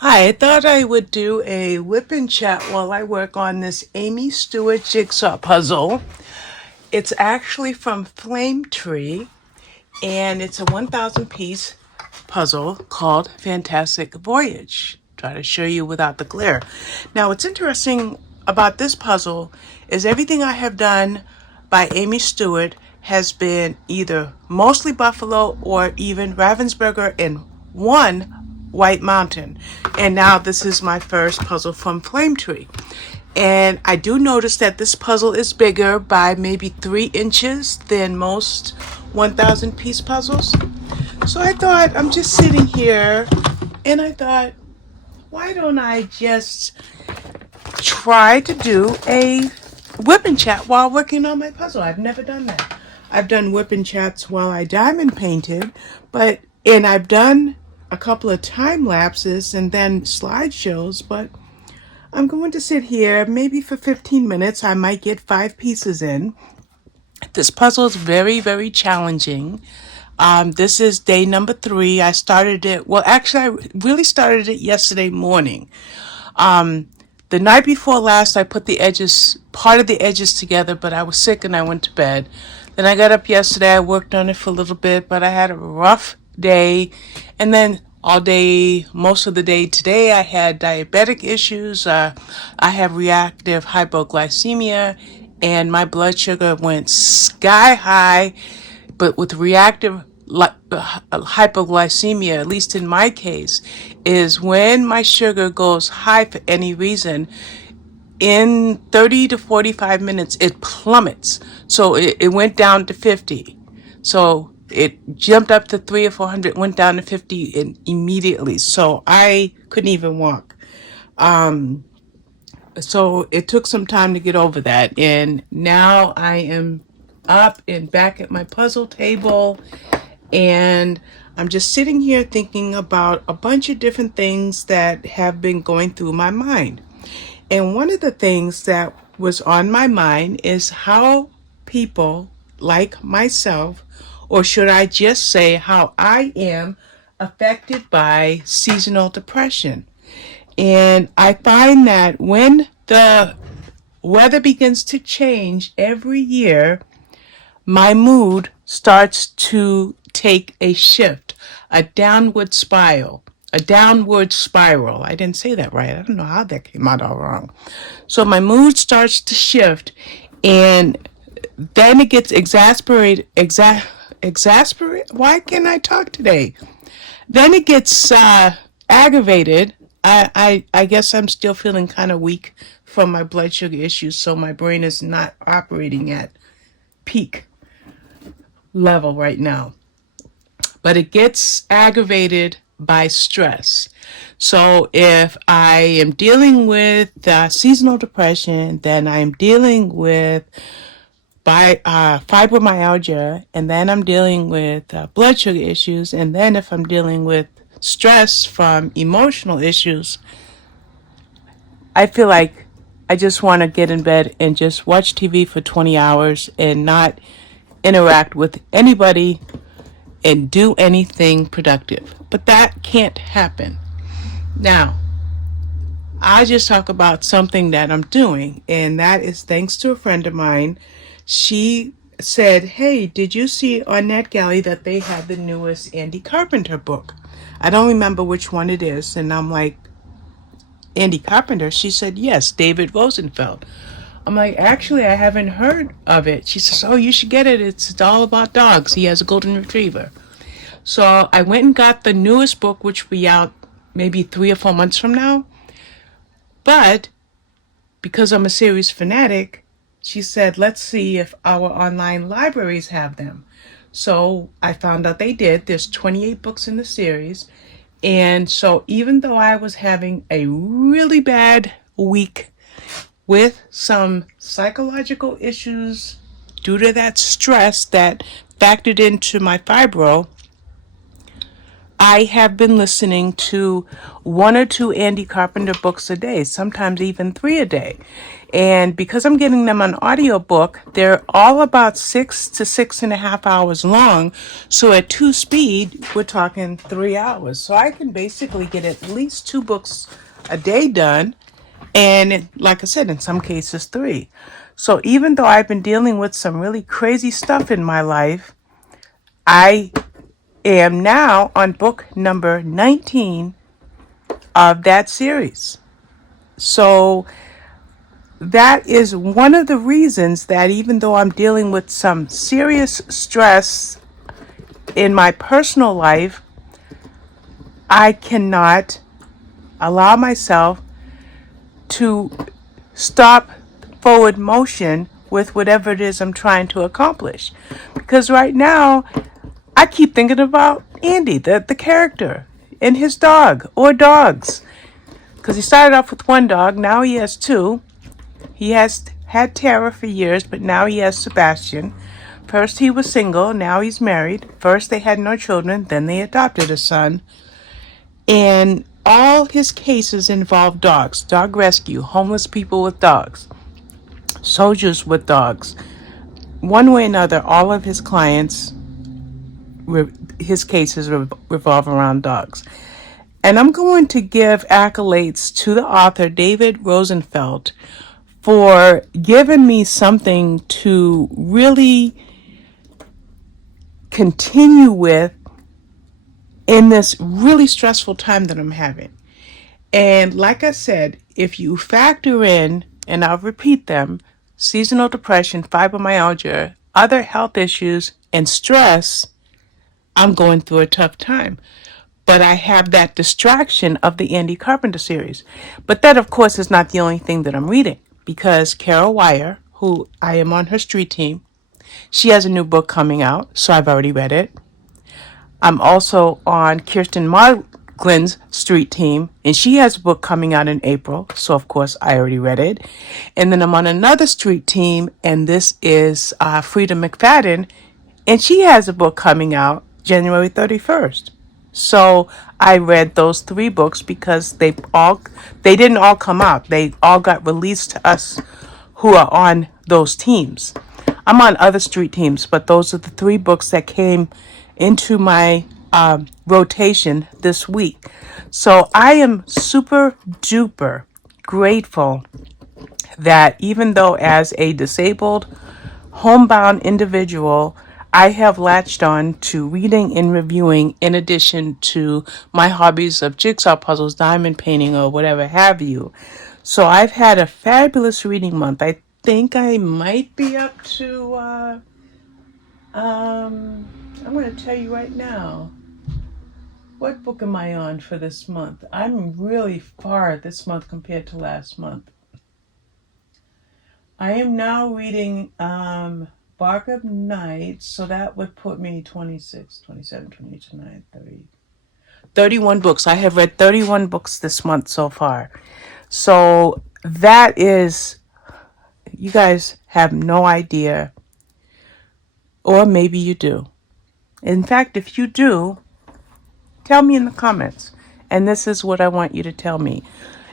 Hi, I thought I would do a whip and chat while I work on this Amy Stewart jigsaw puzzle. It's actually from Flame Tree, and it's a 1,000 piece puzzle called Fantastic Voyage. Try to show you without the glare. Now, what's interesting about this puzzle is everything I have done by Amy Stewart has been either mostly Buffalo or even Ravensburger and one White Mountain. And now this is my first puzzle from Flame Tree. And I do notice that this puzzle is bigger by maybe 3 inches than most 1,000 piece puzzles. So I thought, I'm just sitting here and I thought, why don't I just try to do a whip and chat while working on my puzzle? I've never done that. I've done whip and chats while I diamond painted, and I've done a couple of time lapses and then slideshows, but I'm going to sit here maybe for 15 minutes. I might get 5 pieces in. This puzzle is very, very challenging. This is day number 3. I started it, well, actually, I really started it yesterday morning. The night before last, I put part of the edges together, but I was sick and I went to bed. Then I got up yesterday, I worked on it for a little bit, but I had a rough day. And then all day, most of the day today, I had diabetic issues. I have reactive hypoglycemia, and my blood sugar went sky high. But with reactive hypoglycemia, at least in my case, is when my sugar goes high for any reason, in 30 to 45 minutes, it plummets. So it went down to 50. So it jumped up to 300 or 400, went down to 50 immediately. So I couldn't even walk. So it took some time to get over that. And now I am up and back at my puzzle table, and I'm just sitting here thinking about a bunch of different things that have been going through my mind. And one of the things that was on my mind is how people like myself, or should I just say how I am affected by seasonal depression. And I find that when the weather begins to change every year, my mood starts to take a shift, a downward spiral. A downward spiral. I didn't say that right. I don't know how that came out all wrong. So my mood starts to shift, and then it gets exasperated. Exasperate? Why can't I talk today? Then it gets aggravated. I guess I'm still feeling kind of weak from my blood sugar issues, so my brain is not operating at peak level right now. But it gets aggravated by stress. So if I am dealing with seasonal depression, then I'm dealing with fibromyalgia, and then I'm dealing with blood sugar issues, and then if I'm dealing with stress from emotional issues, I feel like I just want to get in bed and just watch TV for 20 hours and not interact with anybody and do anything productive. But that can't happen. Now, I just talk about something that I'm doing, and that is thanks to a friend of mine. She said, "Hey, did you see on NetGalley that they had the newest Andy Carpenter book?" I don't remember which one it is, and I'm like, "Andy Carpenter?" She said, "Yes, David Rosenfeld." I'm like, "Actually, I haven't heard of it." She says, "Oh, you should get it. It's all about dogs. He has a golden retriever." So I went and got the newest book, which will be out maybe 3 or 4 months from now. But because I'm a series fanatic, she said, let's see if our online libraries have them. So I found out they did. There's 28 books in the series. And so even though I was having a really bad week with some psychological issues due to that stress that factored into my fibro, I have been listening to one or two Andy Carpenter books a day, sometimes even three a day. And because I'm getting them on audiobook, they're all about 6 to 6.5 hours long. So at two speed, we're talking 3 hours. So I can basically get at least two books a day done. And like I said, in some cases, three. So even though I've been dealing with some really crazy stuff in my life, I am now on book number 19 of that series. So that is one of the reasons that even though I'm dealing with some serious stress in my personal life, I cannot allow myself to stop forward motion with whatever it is I'm trying to accomplish. Because right now, I keep thinking about Andy, the character, and his dog or dogs. Because he started off with one dog, now he has two. He has had Tara for years, but now he has Sebastian. First he was single, now he's married. First they had no children, then they adopted a son. And all his cases involve dogs, dog rescue, homeless people with dogs, soldiers with dogs. One way or another, all of his clients, his cases revolve around dogs. And I'm going to give accolades to the author, David Rosenfeld, for giving me something to really continue with in this really stressful time that I'm having. And like I said, if you factor in, and I'll repeat them, seasonal depression, fibromyalgia, other health issues, and stress, I'm going through a tough time. But I have that distraction of the Andy Carpenter series. But that, of course, is not the only thing that I'm reading, because Carol Wire, who I am on her street team, she has a new book coming out, so I've already read it. I'm also on Kirsten Marglin's street team, and she has a book coming out in April, so of course I already read it. And then I'm on another street team, and this is Frida McFadden, and she has a book coming out January 31st. So I read those three books because they didn't all come out. They all got released to us who are on those teams. I'm on other street teams, but those are the three books that came into my rotation this week. So I am super duper grateful that even though as a disabled homebound individual, I have latched on to reading and reviewing in addition to my hobbies of jigsaw puzzles, diamond painting, or whatever have you. So I've had a fabulous reading month. I think I might be up to, I'm going to tell you right now. What book am I on for this month? I'm really far this month compared to last month. I am now reading Bark of Night, so that would put me 26, 27, 28, 29, 30, 31 books. I have read 31 books this month so far. So that is, you guys have no idea, or maybe you do. In fact, if you do, tell me in the comments. And this is what I want you to tell me.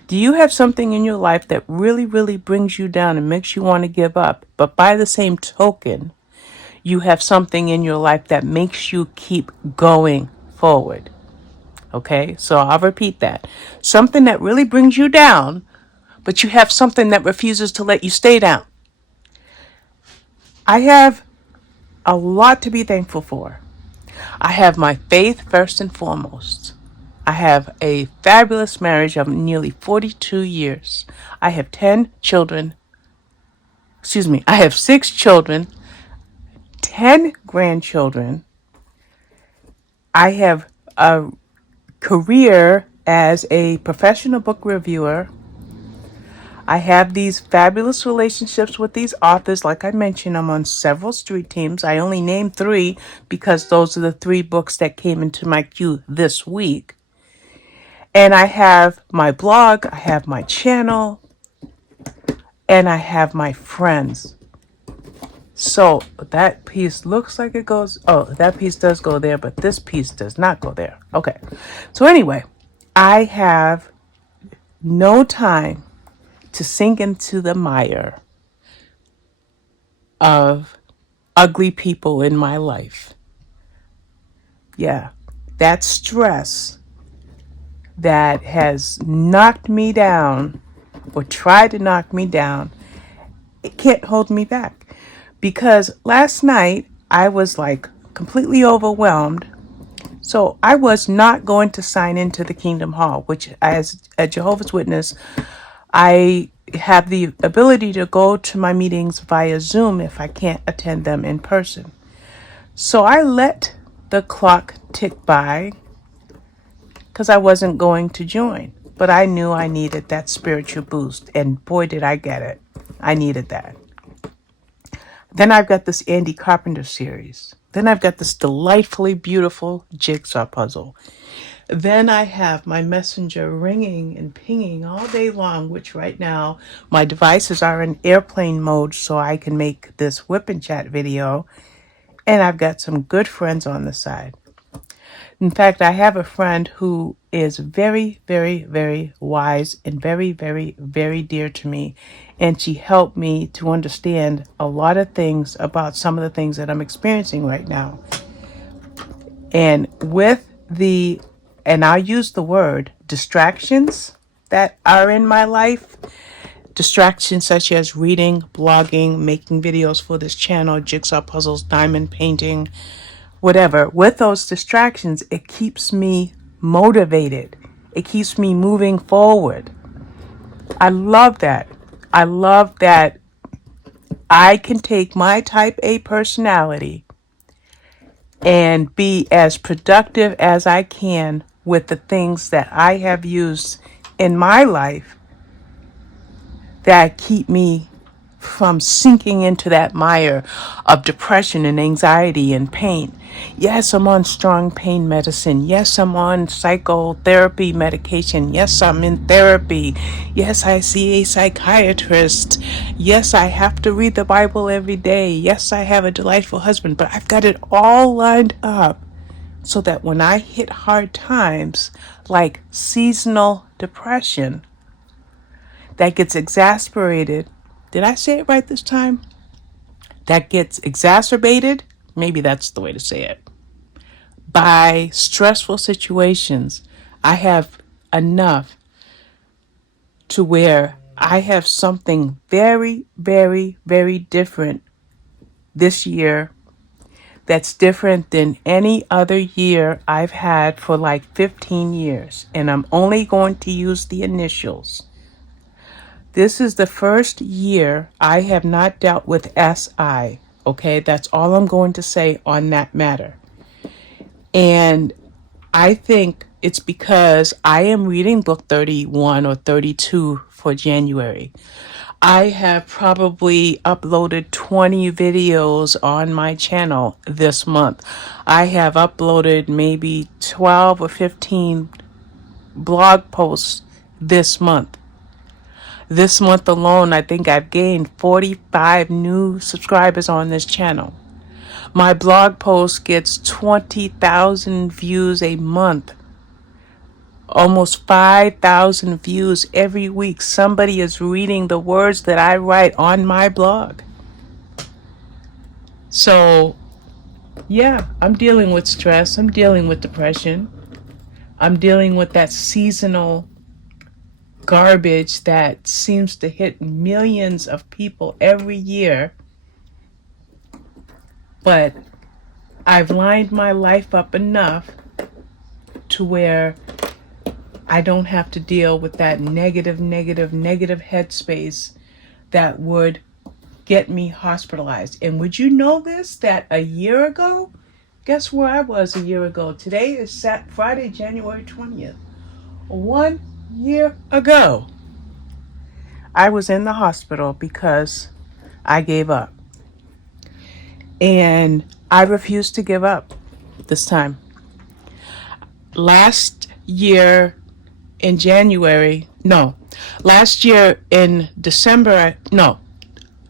Do you have something in your life that really, really brings you down and makes you want to give up? But by the same token, you have something in your life that makes you keep going forward. Okay, so I'll repeat that. Something that really brings you down, but you have something that refuses to let you stay down. I have a lot to be thankful for. I have my faith first and foremost. I have a fabulous marriage of nearly 42 years. I have 10 children. I have 6 children, 10 grandchildren. I have a career as a professional book reviewer. I have these fabulous relationships with these authors. Like I mentioned, I'm on several street teams. I only named 3 because those are the 3 books that came into my queue this week. And I have my blog, I have my channel, and I have my friends. So that piece looks like it goes, oh, that piece does go there, but this piece does not go there. Okay. So anyway, I have no time to sink into the mire of ugly people in my life. Yeah. That stress that has knocked me down or tried to knock me down, it can't hold me back. Because last night I was like completely overwhelmed. So I was not going to sign into the Kingdom Hall, which, as a Jehovah's Witness, I have the ability to go to my meetings via Zoom if I can't attend them in person. So I let the clock tick by because I wasn't going to join. But I knew I needed that spiritual boost, and boy, did I get it. I needed that. Then I've got this Andy Carpenter series. Then I've got this delightfully beautiful jigsaw puzzle. Then I have my messenger ringing and pinging all day long, which right now my devices are in airplane mode so I can make this whip and chat video. And I've got some good friends on the side. In fact, I have a friend who is very, very, very wise and very, very, very dear to me. And she helped me to understand a lot of things about some of the things that I'm experiencing right now. And I'll use the word distractions that are in my life. Distractions such as reading, blogging, making videos for this channel, jigsaw puzzles, diamond painting, whatever. With those distractions, it keeps me motivated. It keeps me moving forward. I love that. I love that I can take my type A personality and be as productive as I can with the things that I have used in my life that keep me from sinking into that mire of depression and anxiety and pain. Yes, I'm on strong pain medicine. Yes, I'm on psychotherapy medication. Yes, I'm in therapy. Yes, I see a psychiatrist. Yes, I have to read the Bible every day. Yes, I have a delightful husband, but I've got it all lined up so that when I hit hard times like seasonal depression that gets exasperated, did I say it right this time? That gets exacerbated, maybe that's the way to say it, by stressful situations. I have enough to where I have something very, very, very different this year that's different than any other year I've had for like 15 years. And I'm only going to use the initials. This is the first year I have not dealt with SI. Okay, that's all I'm going to say on that matter. And I think it's because I am reading book 31 or 32 for January. I have probably uploaded 20 videos on my channel this month. I have uploaded maybe 12 or 15 blog posts this month. This month alone, I think I've gained 45 new subscribers on this channel. My blog post gets 20,000 views a month. Almost 5,000 views every week. Somebody is reading the words that I write on my blog. So, yeah, I'm dealing with stress. I'm dealing with depression. I'm dealing with that seasonal garbage that seems to hit millions of people every year. But I've lined my life up enough to where I don't have to deal with that negative headspace that would get me hospitalized. And would you know this, that a year ago, guess where I was a year ago? Today is Friday, January 20th. 1 year ago, I was in the hospital because I gave up. And I refused to give up this time. Last year in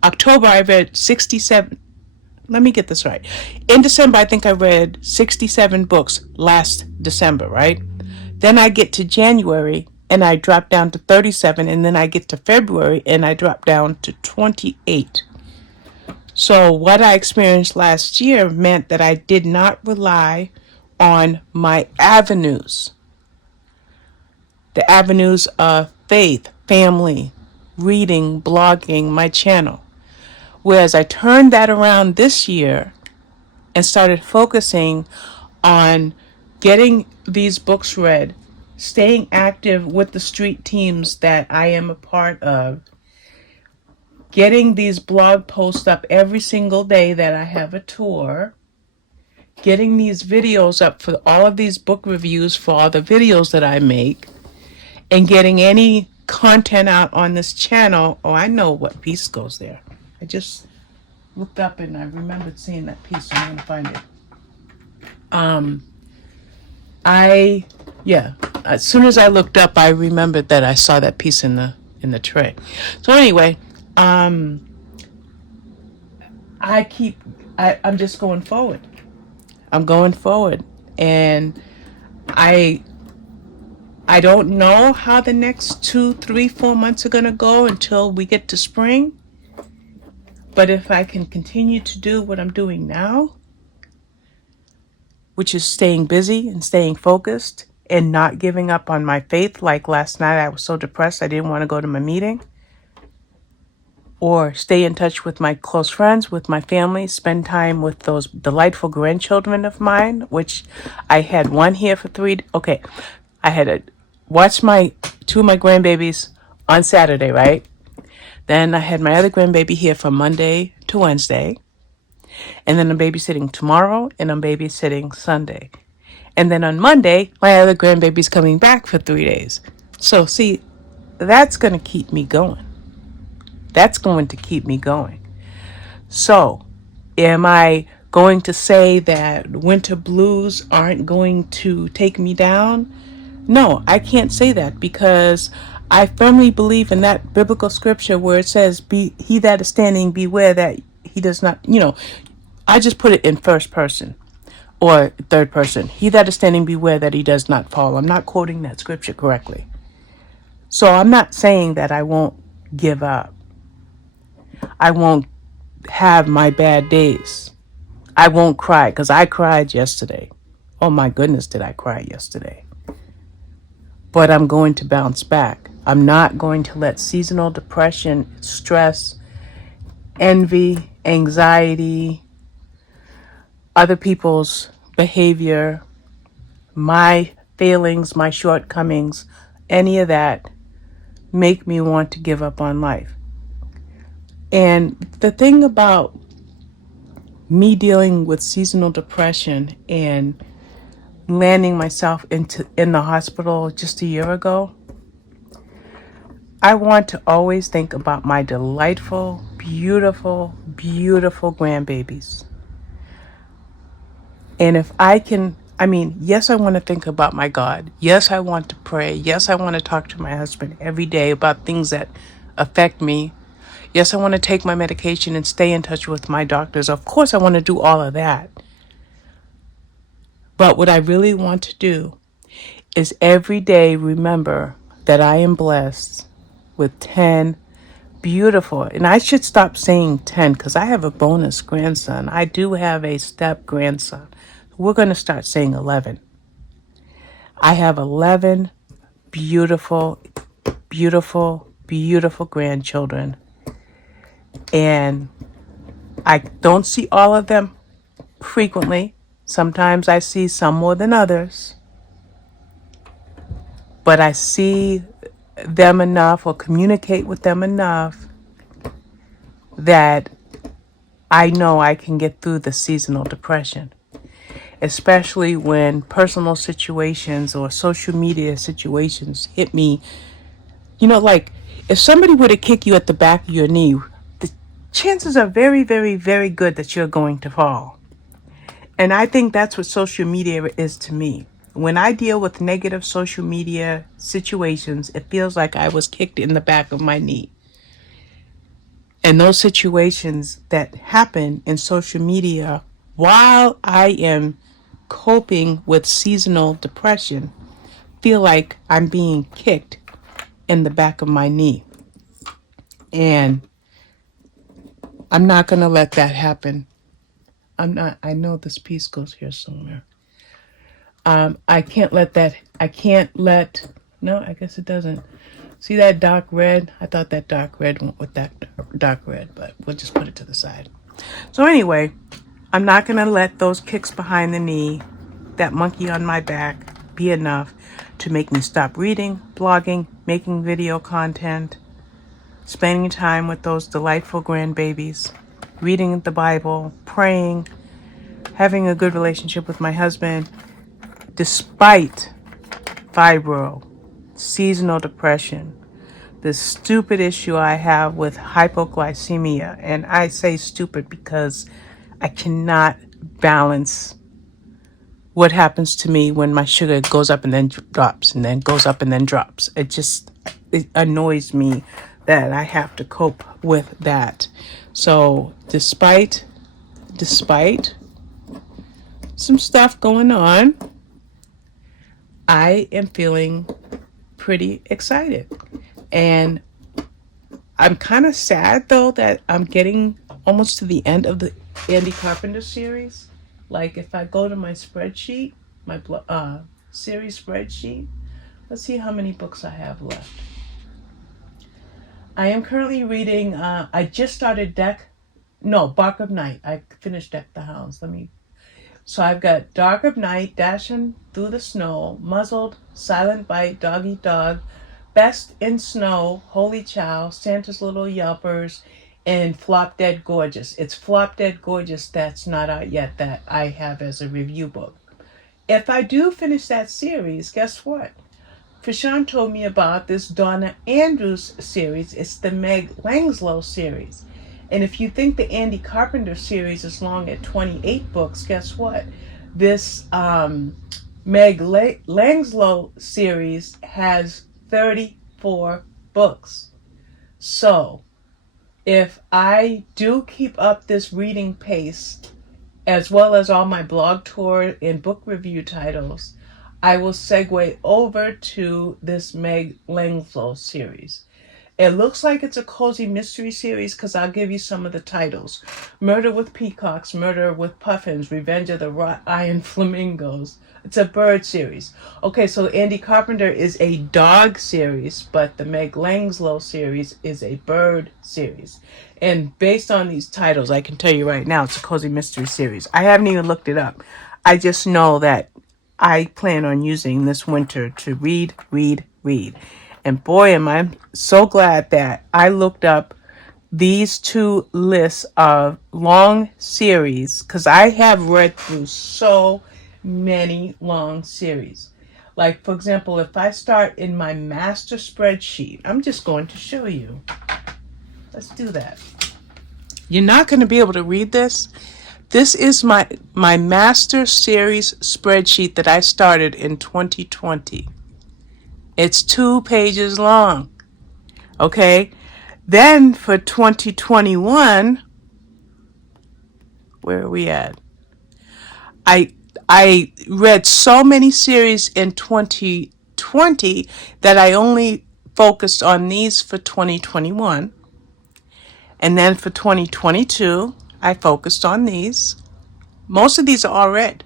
October, I read 67, let me get this right. In December, I think I read 67 books last December, right? Then I get to January and I drop down to 37, and then I get to February and I drop down to 28. So what I experienced last year meant that I did not rely on my avenues, the avenues of faith, family, reading, blogging, my channel. Whereas I turned that around this year and started focusing on getting these books read, staying active with the street teams that I am a part of, getting these blog posts up every single day that I have a tour, getting these videos up for all of these book reviews for all the videos that I make, and getting any content out on this channel. Oh, I know what piece goes there. I just looked up and I remembered seeing that piece, so I'm going to find it. As soon as I looked up, I remembered that I saw that piece in the tray. So anyway, I'm just going forward. I'm going forward, and I don't know how the next 2, 3, 4 months are gonna go until we get to spring. But if I can continue to do what I'm doing now, which is staying busy and staying focused and not giving up on my faith, like last night I was so depressed I didn't want to go to my meeting, or stay in touch with my close friends, with my family, spend time with those delightful grandchildren of mine, which I had one here for 3 okay, I had to watch my 2 of my grandbabies on Saturday, right? Then I had my other grandbaby here from Monday to Wednesday. And then I'm babysitting tomorrow, and I'm babysitting Sunday. And then on Monday, my other grandbaby's coming back for 3 days. So see, that's going to keep me going. That's going to keep me going. So am I going to say that winter blues aren't going to take me down? No, I can't say that, because I firmly believe in that biblical scripture where it says, "Be he that is standing, beware that he does not," I just put it in first person or third person. He that is standing, beware that he does not fall. I'm not quoting that scripture correctly. So I'm not saying that I won't give up. I won't have my bad days. I won't cry, because I cried yesterday. Oh my goodness, did I cry yesterday. But I'm going to bounce back. I'm not going to let seasonal depression, stress, envy, anxiety, other people's behavior, my failings, my shortcomings, any of that make me want to give up on life. And the thing about me dealing with seasonal depression and landing myself in the hospital just a year ago, I want to always think about my delightful, beautiful, beautiful grandbabies. And if I can, yes, I want to think about my God. Yes, I want to pray. Yes, I want to talk to my husband every day about things that affect me. Yes, I want to take my medication and stay in touch with my doctors. Of course, I want to do all of that. But what I really want to do is every day remember that I am blessed with 10 beautiful, and I should stop saying 10 because I have a bonus grandson. I do have a step grandson. We're going to start saying 11. I have 11 beautiful, beautiful, beautiful grandchildren. And I don't see all of them frequently. Sometimes I see some more than others. But I see them enough or communicate with them enough that I know I can get through the seasonal depression, especially when personal situations or social media situations hit me. Like if somebody were to kick you at the back of your knee, the chances are very, very, very good that you're going to fall. And I think that's what social media is to me. When I deal with negative social media situations, it feels like I was kicked in the back of my knee. And those situations that happen in social media while I am coping with seasonal depression feel like I'm being kicked in the back of my knee. And I'm not going to let that happen. I know this piece goes here somewhere. I can't let, no, I guess it doesn't. See that dark red? I thought that dark red went with that dark red, but we'll just put it to the side. So anyway, I'm not going to let those kicks behind the knee, that monkey on my back, be enough to make me stop reading, blogging, making video content, spending time with those delightful grandbabies, reading the Bible, praying, having a good relationship with my husband, despite fibro, seasonal depression, the stupid issue I have with hypoglycemia. And I say stupid because I cannot balance what happens to me when my sugar goes up and then drops and then goes up and then drops. It annoys me that I have to cope with that. So despite some stuff going on, I am feeling pretty excited. And I'm kind of sad though that I'm getting almost to the end of the Andy Carpenter series. Like if I go to my spreadsheet, my series spreadsheet, let's see how many books I have left. I am currently reading, I just started Bark of Night. I finished Deck the Hounds. So I've got Dark of Night, Dashing Through the Snow, Muzzled, Silent Bite, Dog Eat Dog, Best in Snow, Holy Chow, Santa's Little Yelpers, and Flop Dead Gorgeous. It's Flop Dead Gorgeous that's not out yet that I have as a review book. If I do finish that series, guess what? Fashawn told me about this Donna Andrews series. It's the Meg Langslow series. And if you think the Andy Carpenter series is long at 28 books, guess what? This Meg Langslow series has 34 books. So if I do keep up this reading pace, as well as all my blog tour and book review titles, I will segue over to this Meg Langslow series. It looks like it's a cozy mystery series because I'll give you some of the titles. Murder with Peacocks, Murder with Puffins, Revenge of the Wrought Iron Flamingos. It's a bird series. Okay, so Andy Carpenter is a dog series, but the Meg Langslow series is a bird series. And based on these titles, I can tell you right now, it's a cozy mystery series. I haven't even looked it up. I just know that I plan on using this winter to read. And boy, am I so glad that I looked up these two lists of long series, because I have read through so many long series. Like, for example, if I start in my master spreadsheet, I'm just going to show you. Let's do that. You're not going to be able to read this. This is my master series spreadsheet that I started in 2020. It's 2 pages long. Okay? Then for 2021, where are we at? I read so many series in 2020 that I only focused on these for 2021. And then for 2022, I focused on these. Most of these are all read.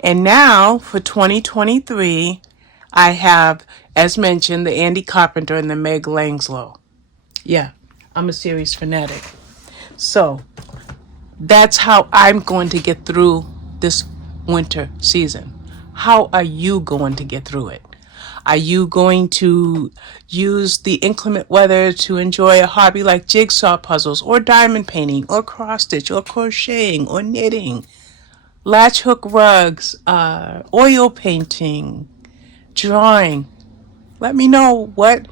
And now for 2023, I have, as mentioned, the Andy Carpenter and the Meg Langslow. Yeah, I'm a series fanatic. So that's how I'm going to get through this winter season. How are you going to get through it? Are you going to use the inclement weather to enjoy a hobby like jigsaw puzzles or diamond painting or cross stitch or crocheting or knitting, latch hook rugs, oil painting, drawing? Let me know what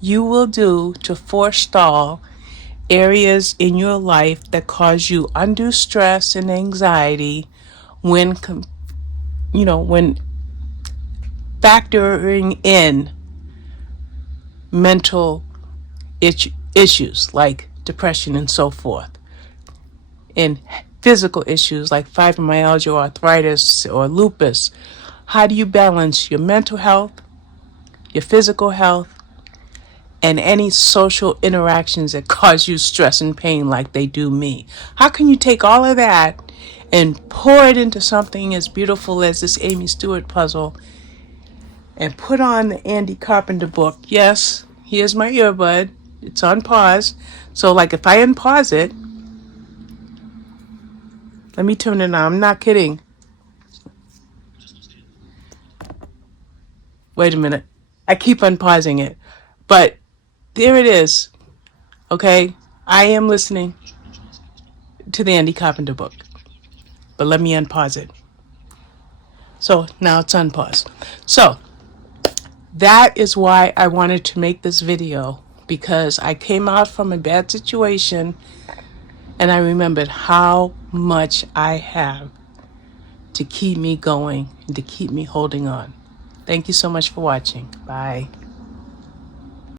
you will do to forestall areas in your life that cause you undue stress and anxiety when factoring in mental issues like depression, and so forth. And physical issues like fibromyalgia or arthritis or lupus. How do you balance your mental health, your physical health, and any social interactions that cause you stress and pain like they do me? How can you take all of that and pour it into something as beautiful as this Amy Stewart puzzle and put on the Andy Carpenter book? Yes, here's my earbud. It's on pause. So like if I unpause it, let me turn it on. I'm not kidding. Wait a minute. I keep unpausing it. But there it is. Okay? I am listening to the Andy Carpenter book. But let me unpause it. So now it's unpaused. So that is why I wanted to make this video, because I came out from a bad situation and I remembered how much I have to keep me going and to keep me holding on. Thank you so much for watching. Bye.